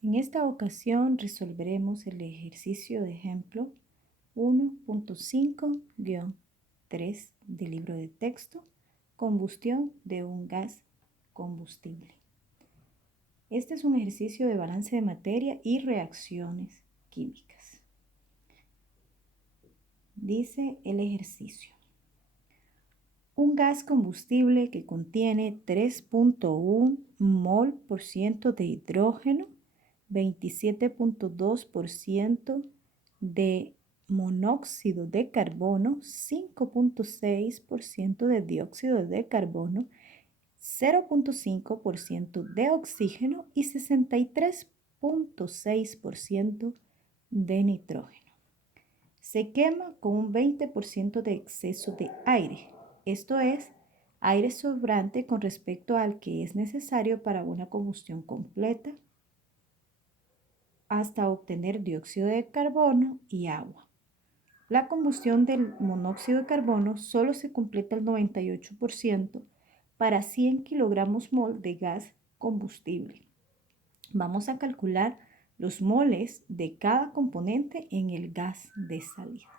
En esta ocasión resolveremos el ejercicio de ejemplo 1.5-3 del libro de texto, combustión de un gas combustible. Este es un ejercicio de balance de materia y reacciones químicas. Dice el ejercicio: un gas combustible que contiene 3.1 mol por ciento de hidrógeno, 27.2% de monóxido de carbono, 5.6% de dióxido de carbono, 0.5% de oxígeno y 63.6% de nitrógeno. Se quema con un 20% de exceso de aire, esto es, aire sobrante con respecto al que es necesario para una combustión completa, hasta obtener dióxido de carbono y agua. La combustión del monóxido de carbono solo se completa el 98% para 100 kilogramos mol de gas combustible. Vamos a calcular los moles de cada componente en el gas de salida.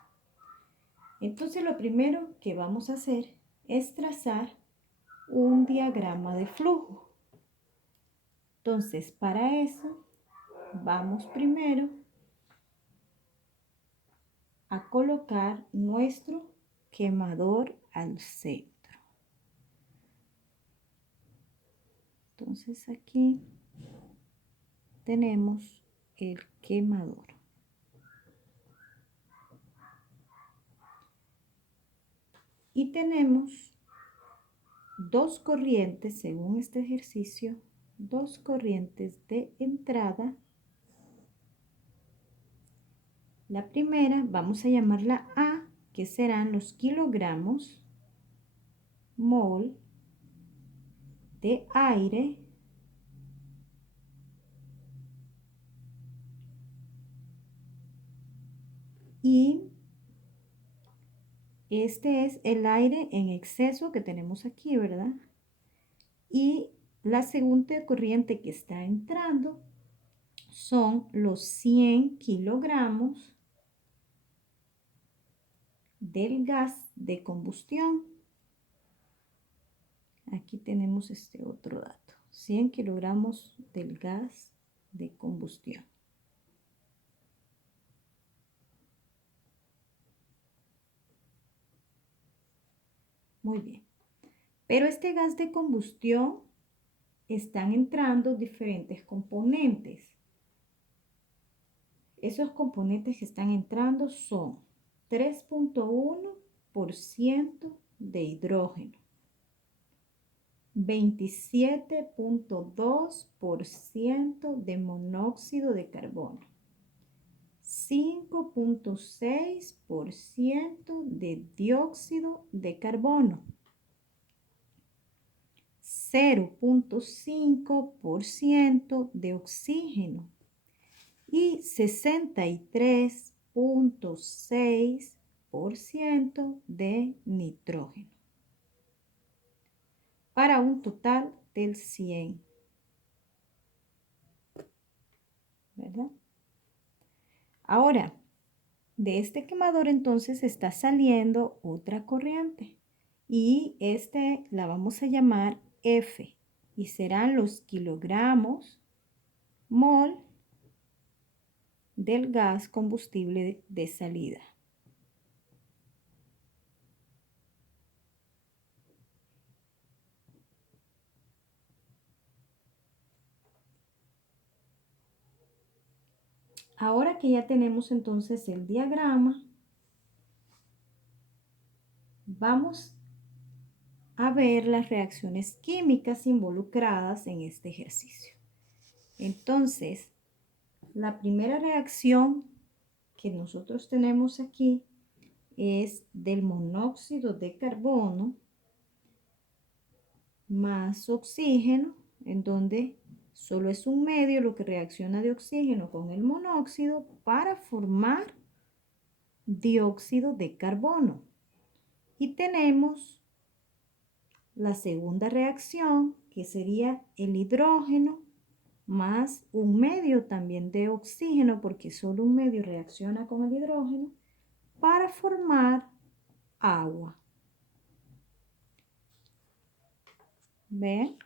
Entonces lo primero que vamos a hacer es trazar un diagrama de flujo. Entonces para eso vamos primero a colocar nuestro quemador al centro. Entonces aquí tenemos el quemador. Y tenemos dos corrientes, según este ejercicio, dos corrientes de entrada. La primera vamos a llamarla A, que serán los kilogramos mol de aire y este es el aire en exceso que tenemos aquí, ¿verdad? Y la segunda corriente que está entrando son los 100 kilogramos del gas de combustión. Aquí tenemos este otro dato, 100 kilogramos del gas de combustión. Muy bien, pero este gas de combustión están entrando diferentes componentes. Esos componentes que están entrando son 3.1% de hidrógeno, 27.2% de monóxido de carbono, 5.6% de dióxido de carbono, 0.5% de oxígeno y 63.6% de nitrógeno, para un total del 100, ¿verdad? Ahora, de este quemador entonces está saliendo otra corriente y la vamos a llamar F y serán los kilogramos mol del gas combustible de salida. Ahora que ya tenemos entonces el diagrama, vamos a ver las reacciones químicas involucradas en este ejercicio. Entonces, la primera reacción que nosotros tenemos aquí es del monóxido de carbono más oxígeno, en donde solo es un medio lo que reacciona de oxígeno con el monóxido para formar dióxido de carbono. Y tenemos la segunda reacción, que sería el hidrógeno más un medio también de oxígeno, porque solo un medio reacciona con el hidrógeno, para formar agua. ¿Ven?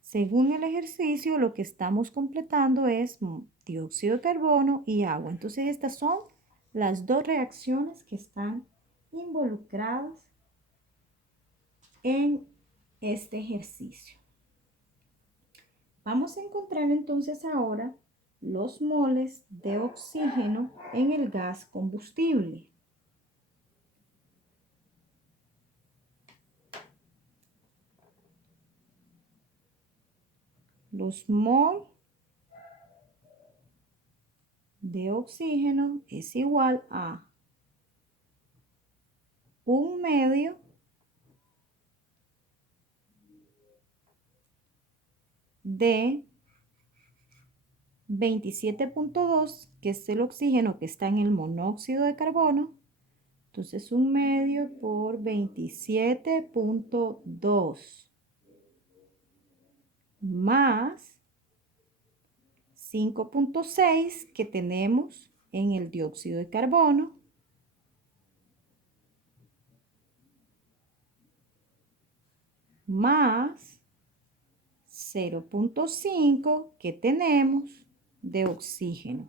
Según el ejercicio, lo que estamos completando es dióxido de carbono y agua. Entonces, estas son las dos reacciones que están involucradas en este ejercicio. Vamos a encontrar entonces ahora los moles de oxígeno en el gas combustible. Los moles de oxígeno es igual a un medio de 27.2, que es el oxígeno que está en el monóxido de carbono. Entonces, un medio por 27.2 más 5.6 que tenemos en el dióxido de carbono, más 0.5 que tenemos de oxígeno.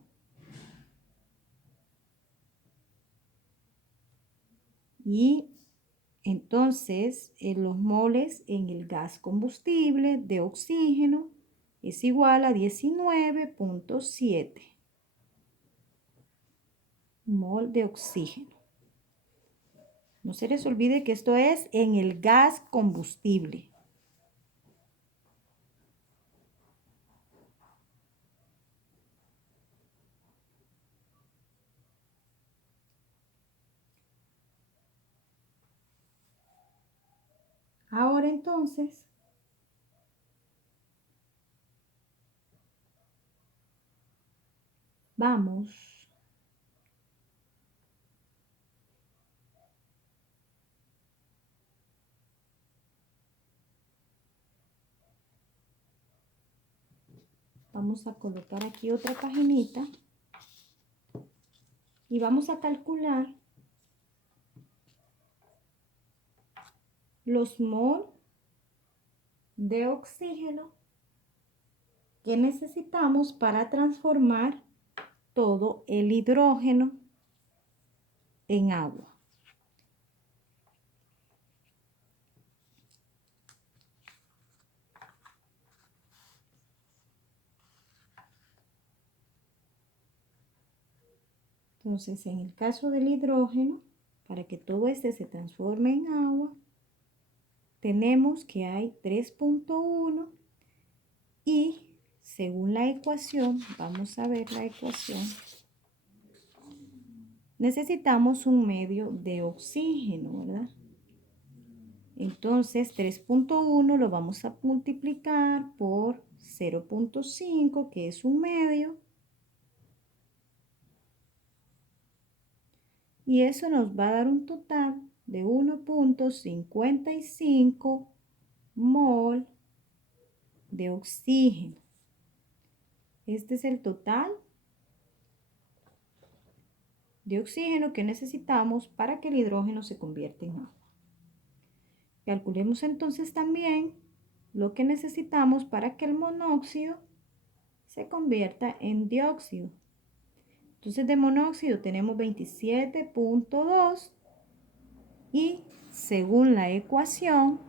Y entonces los moles en el gas combustible de oxígeno es igual a 19.7 mol de oxígeno. No se les olvide que esto es en el gas combustible. Ahora entonces, vamos a colocar aquí otra paginita y vamos a calcular los mol de oxígeno que necesitamos para transformar todo el hidrógeno en agua. Entonces, en el caso del hidrógeno, para que todo este se transforme en agua, tenemos que hay 3.1 y según la ecuación, vamos a ver la ecuación, necesitamos un medio de oxígeno, ¿verdad? Entonces, 3.1 lo vamos a multiplicar por 0.5, que es un medio. Y eso nos va a dar un total de 1.55 mol de oxígeno. Este es el total de oxígeno que necesitamos para que el hidrógeno se convierta en agua. Calculemos entonces también lo que necesitamos para que el monóxido se convierta en dióxido. Entonces de monóxido tenemos 27.2 y según la ecuación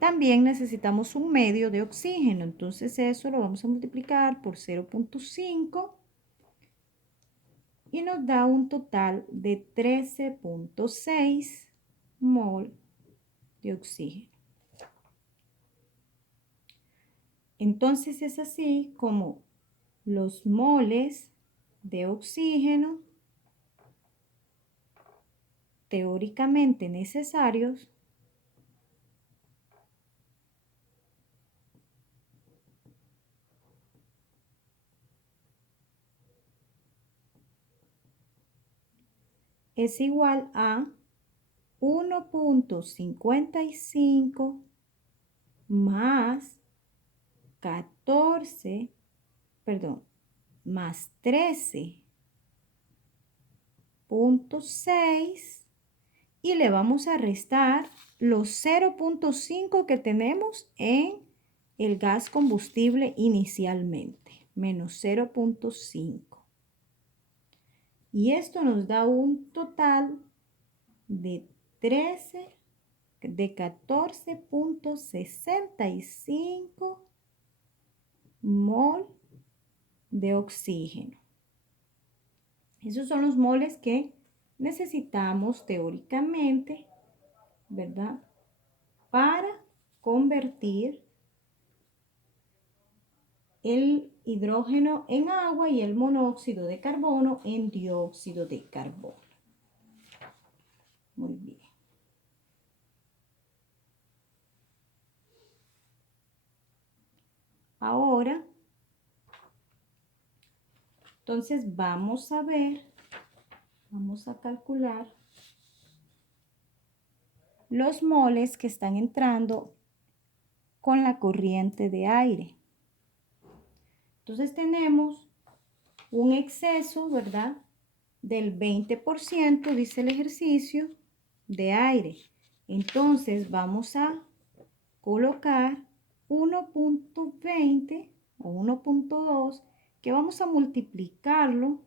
también necesitamos un medio de oxígeno. Entonces eso lo vamos a multiplicar por 0.5 y nos da un total de 13.6 mol de oxígeno. Entonces es así como los moles de oxígeno teóricamente necesarios es igual a 1.55 más 14 perdón, más 13.6 y le vamos a restar los 0.5 que tenemos en el gas combustible inicialmente, menos 0.5. Y esto nos da un total de 14.65 mol de oxígeno. Esos son los moles que necesitamos teóricamente, ¿verdad? Para convertir el hidrógeno en agua y el monóxido de carbono en dióxido de carbono. Muy bien. Ahora, entonces vamos a calcular los moles que están entrando con la corriente de aire. Entonces tenemos un exceso, ¿verdad? Del 20%, dice el ejercicio, de aire. Entonces vamos a colocar 1.20 o 1.2, que vamos a multiplicarlo.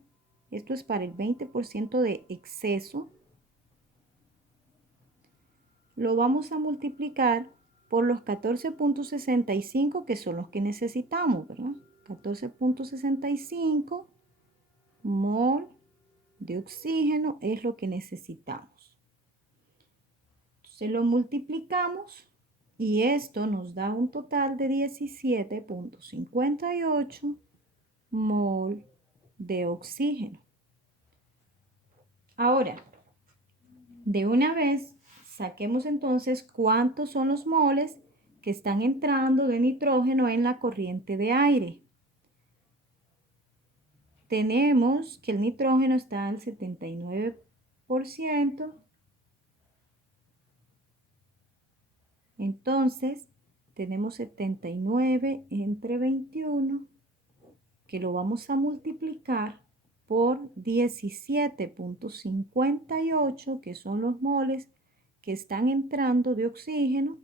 Esto es para el 20% de exceso. Lo vamos a multiplicar por los 14.65 que son los que necesitamos, ¿verdad? 14.65 mol de oxígeno es lo que necesitamos. Entonces lo multiplicamos y esto nos da un total de 17.58 mol de oxígeno. Ahora, de una vez, saquemos entonces cuántos son los moles que están entrando de nitrógeno en la corriente de aire. Tenemos que el nitrógeno está al 79%. Entonces, tenemos 79 entre 21, que lo vamos a multiplicar por 17.58, que son los moles que están entrando de oxígeno.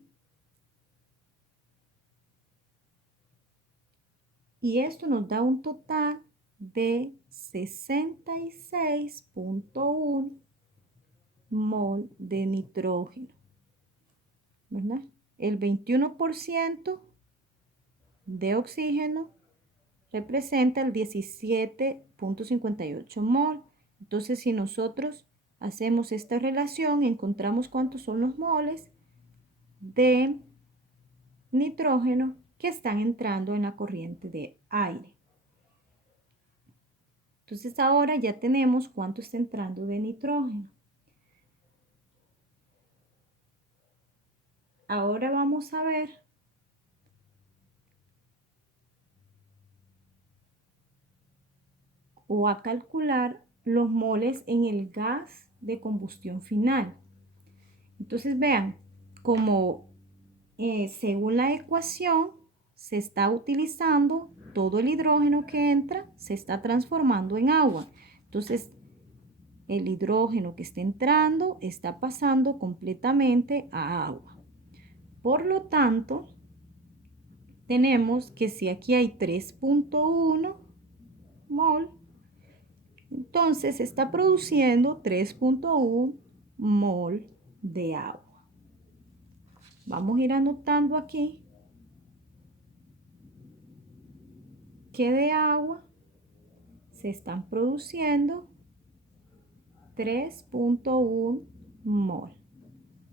Y esto nos da un total de 66.1 mol de nitrógeno, ¿verdad? El 21% de oxígeno representa el 17.58 mol. Entonces, si nosotros hacemos esta relación, encontramos cuántos son los moles de nitrógeno que están entrando en la corriente de aire. Entonces, ahora ya tenemos cuánto está entrando de nitrógeno. Ahora vamos a ver o a calcular los moles en el gas de combustión final. Entonces vean, como según la ecuación se está utilizando todo el hidrógeno que entra, se está transformando en agua. Entonces el hidrógeno que está entrando está pasando completamente a agua. Por lo tanto, tenemos que si aquí hay 3.1 mol, entonces se está produciendo 3.1 mol de agua. Vamos a ir anotando aquí que de agua se están produciendo 3.1 mol.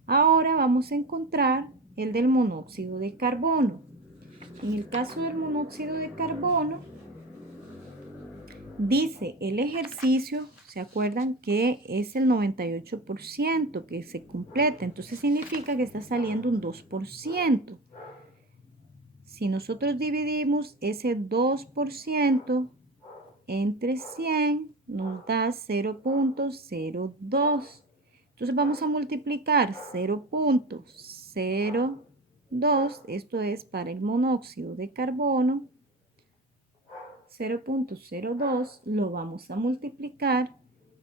Ahora vamos a encontrar el del monóxido de carbono. En el caso del monóxido de carbono, dice el ejercicio, ¿se acuerdan? Que es el 98% que se completa. Entonces significa que está saliendo un 2%. Si nosotros dividimos ese 2% entre 100, nos da 0.02. Entonces vamos a multiplicar 0.02, esto es para el monóxido de carbono, 0.02 lo vamos a multiplicar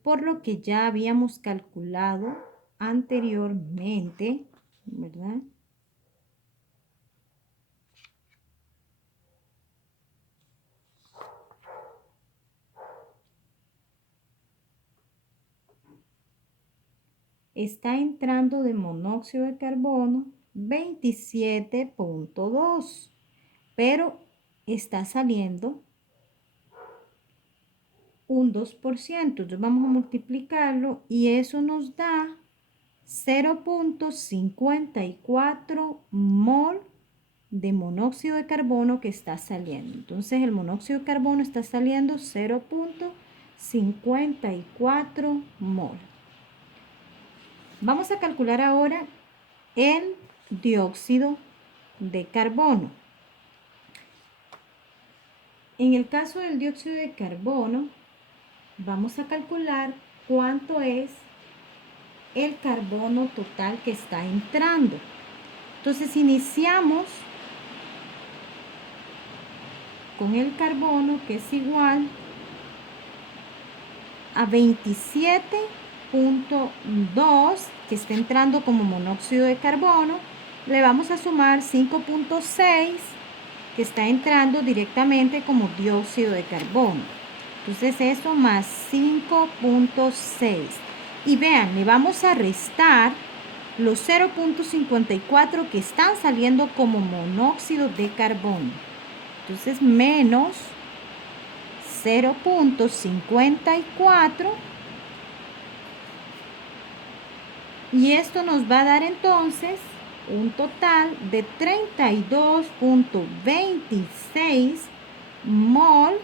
por lo que ya habíamos calculado anteriormente, ¿verdad? Está entrando de monóxido de carbono 27.2, pero está saliendo un 2%. Entonces vamos a multiplicarlo y eso nos da 0.54 mol de monóxido de carbono que está saliendo. Entonces el monóxido de carbono está saliendo 0.54 mol. Vamos a calcular ahora el dióxido de carbono. En el caso del dióxido de carbono, vamos a calcular cuánto es el carbono total que está entrando. Entonces iniciamos con el carbono, que es igual a 27.2 que está entrando como monóxido de carbono. Le vamos a sumar 5.6 que está entrando directamente como dióxido de carbono. Entonces eso más 5.6. Y vean, le vamos a restar los 0.54 que están saliendo como monóxido de carbono. Entonces menos 0.54. Y esto nos va a dar entonces un total de 32.26 mol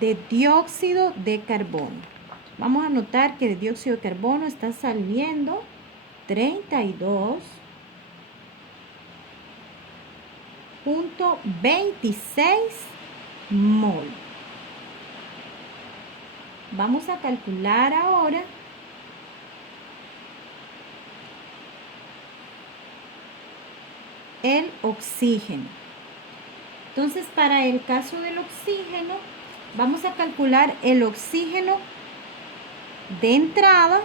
de dióxido de carbono. Vamos a notar que el dióxido de carbono está saliendo 32.26 mol. Vamos a calcular ahora el oxígeno. Entonces, para el caso del oxígeno, vamos a calcular el oxígeno de entrada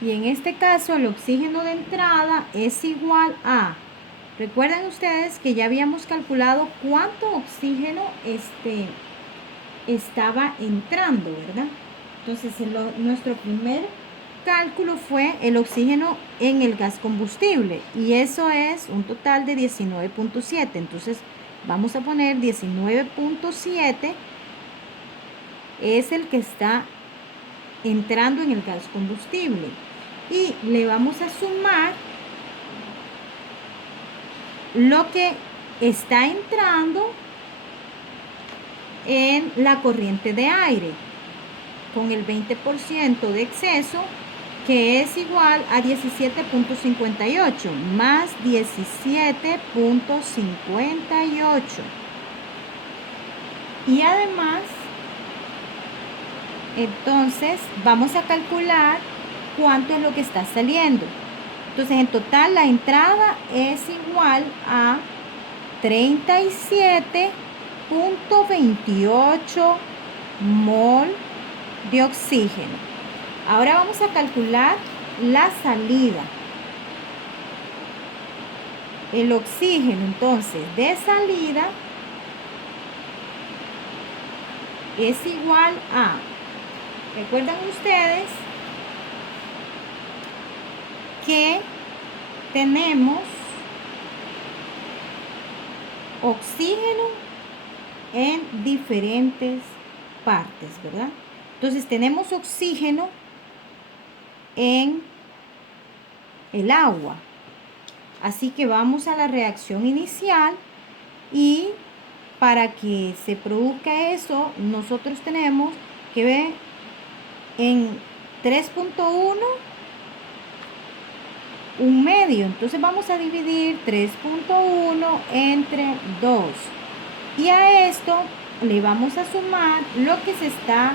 y en este caso el oxígeno de entrada es igual a, recuerden ustedes que ya habíamos calculado cuánto oxígeno estaba entrando, ¿verdad? Entonces nuestro primer cálculo fue el oxígeno en el gas combustible y eso es un total de 19.7. Entonces vamos a poner 19.7 es el que está entrando en el gas combustible y le vamos a sumar lo que está entrando en la corriente de aire con el 20% de exceso, que es igual a 17.58 más 17.58. Y además, entonces vamos a calcular cuánto es lo que está saliendo. Entonces en total la entrada es igual a 37.28 mol de oxígeno. Ahora vamos a calcular la salida. El oxígeno entonces de salida es igual a, recuerdan ustedes que tenemos oxígeno en diferentes partes, ¿verdad? Entonces tenemos oxígeno en el agua. Así que vamos a la reacción inicial y para que se produzca eso, nosotros tenemos que ver en 3.1 un medio. Entonces vamos a dividir 3.1 entre 2. Y a esto le vamos a sumar lo que se está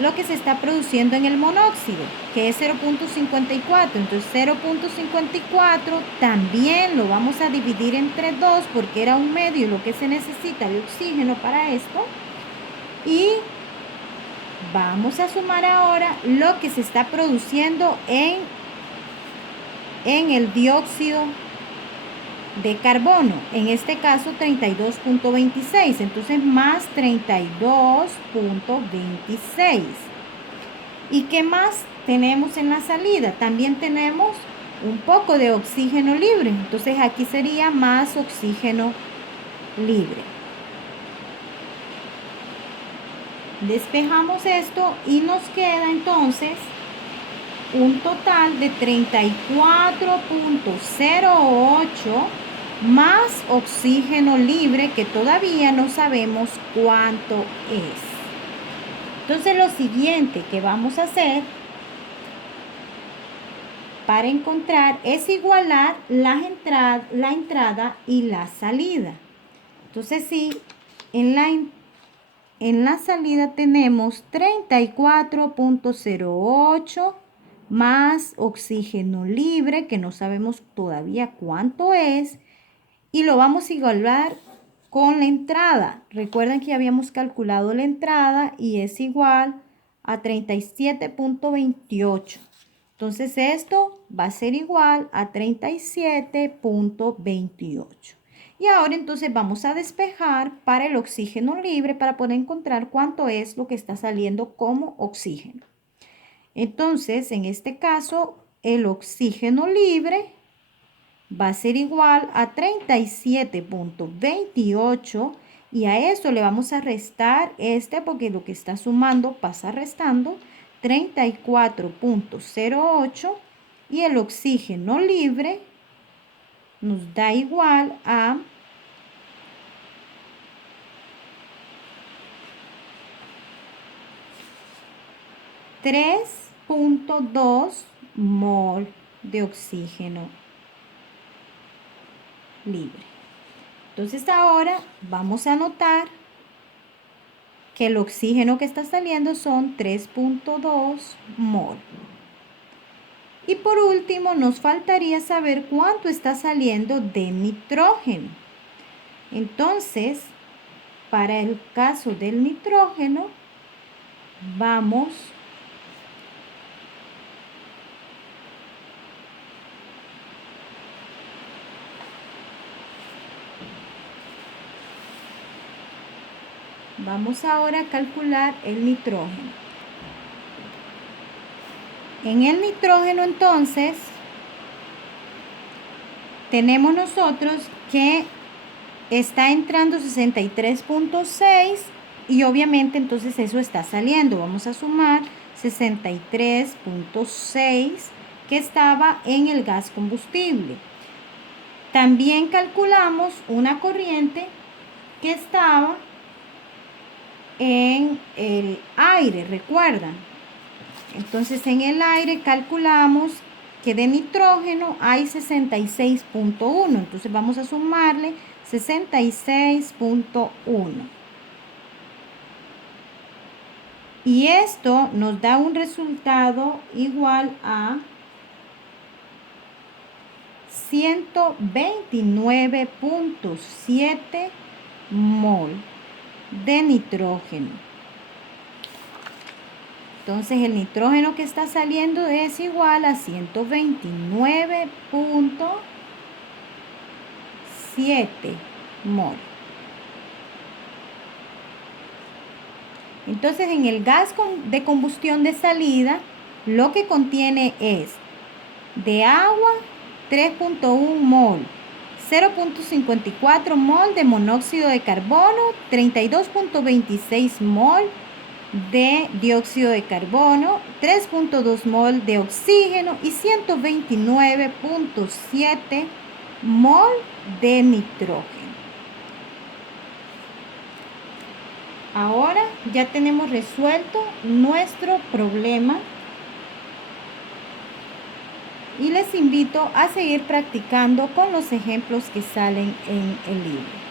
lo que se está produciendo en el monóxido, que es 0.54. Entonces 0.54 también lo vamos a dividir entre 2 porque era un medio lo que se necesita de oxígeno para esto. Y vamos a sumar ahora lo que se está produciendo en el dióxido de carbono, en este caso 32.26, entonces más 32.26. ¿Y qué más tenemos en la salida? También tenemos un poco de oxígeno libre, entonces aquí sería más oxígeno libre. Despejamos esto y nos queda entonces un total de 34.08 más oxígeno libre que todavía no sabemos cuánto es. Entonces lo siguiente que vamos a hacer para encontrar es igualar la entrada y la salida. Entonces sí, en la salida tenemos 34.08 más oxígeno libre, que no sabemos todavía cuánto es, y lo vamos a igualar con la entrada. Recuerden que ya habíamos calculado la entrada y es igual a 37.28. Entonces esto va a ser igual a 37.28. Y ahora entonces vamos a despejar para el oxígeno libre para poder encontrar cuánto es lo que está saliendo como oxígeno. Entonces, en este caso, el oxígeno libre va a ser igual a 37.28 y a esto le vamos a restar porque lo que está sumando pasa restando 34.08 y el oxígeno libre nos da igual a 3.2 mol de oxígeno libre. Entonces ahora vamos a anotar que el oxígeno que está saliendo son 3.2 mol. Y por último nos faltaría saber cuánto está saliendo de nitrógeno. Entonces, para el caso del nitrógeno, vamos ahora a calcular el nitrógeno. En el nitrógeno entonces tenemos nosotros que está entrando 63.6 y obviamente entonces eso está saliendo. Vamos a sumar 63.6 que estaba en el gas combustible. También calculamos una corriente que estaba en el aire, ¿recuerdan? Entonces en el aire calculamos que de nitrógeno hay 66.1. Entonces vamos a sumarle 66.1. Y esto nos da un resultado igual a 129.7 mol de nitrógeno. Entonces el nitrógeno que está saliendo es igual a 129.7 mol. Entonces en el gas de combustión de salida lo que contiene es de agua 3.1 mol, 0.54 mol de monóxido de carbono, 32.26 mol de dióxido de carbono, 3.2 mol de oxígeno y 129.7 mol de nitrógeno. Ahora ya tenemos resuelto nuestro problema y les invito a seguir practicando con los ejemplos que salen en el libro.